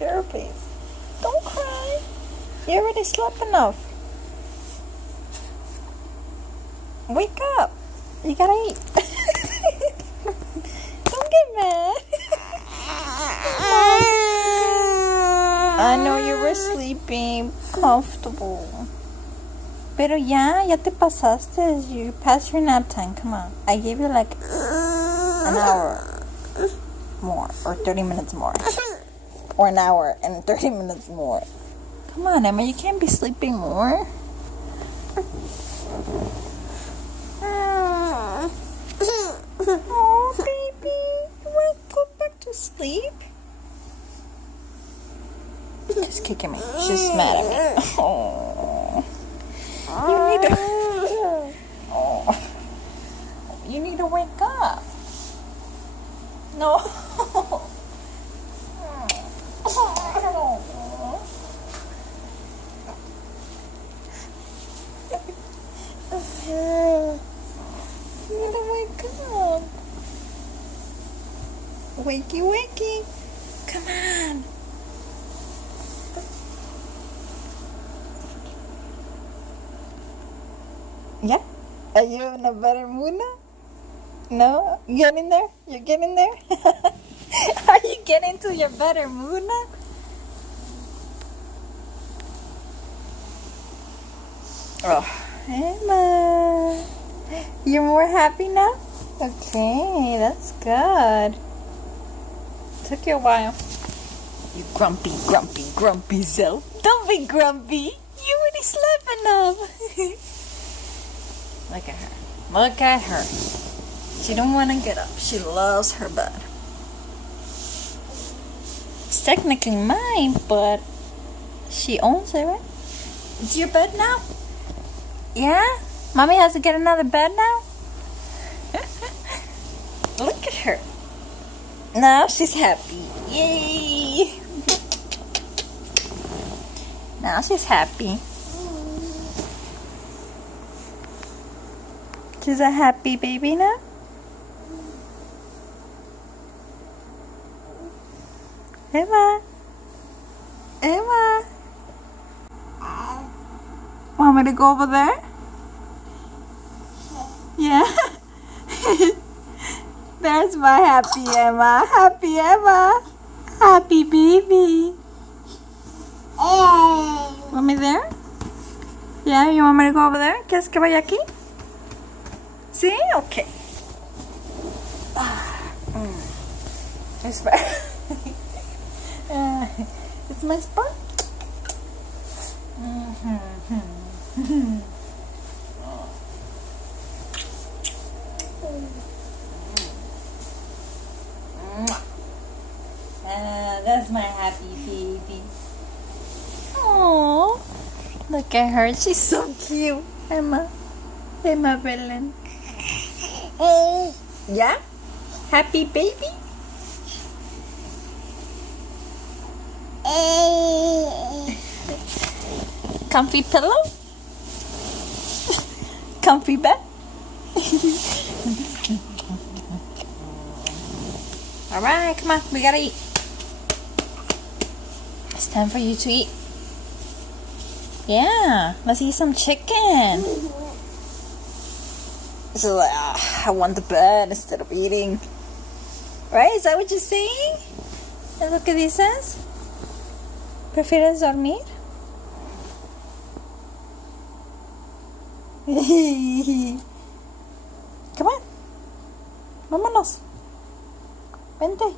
Look at her face. Don't cry. You already slept enough. Wake up. You gotta eat. Don't get mad. I know you were sleeping comfortable. Pero ya te pasaste. You passed your nap time. Come on. I gave you like an hour more or 30 minutes more. Or an hour and 30 minutes more. Come on, Emma. You can't be sleeping more. Oh, baby. You want to go back to sleep? She's kicking me. She's mad at me. Oh. You need to wake up. No. You need to wake up. Wakey, wakey. Come on. Yeah? Are you in a better mood now? No? You getting there? You're getting there? Are you getting to your better mood now? Oh, Emma. You're more happy now? Okay, that's good. Took you a while. You grumpy, grumpy, grumpy self. Don't be grumpy. You already slept enough. Look at her. Look at her. She don't want to get up. She loves her bed. It's technically mine, but she owns it, right? It's your bed now? Yeah? Mommy has to get another bed now? Look at her. Now she's happy. Yay! Now she's happy. She's a happy baby now? Emma? Emma? Want me to go over there? Yeah? There's my happy Emma. Happy Emma. Happy baby. Want me there? Yeah, you want me to go over there? ¿Quieres que vaya aquí? Sí? Okay. It's it's my spot. That's my happy baby. Oh, look at her. She's so cute. Emma Belen. Yeah? Happy baby? Comfy pillow? Comfy bed? Alright, come on, we gotta eat. It's time for you to eat. Yeah, let's eat some chicken. So like, I want the bed instead of eating. Right? Is that what you're saying? ¿Es lo que dices? ¿Prefieres dormir? Come on. Vámonos. Vente.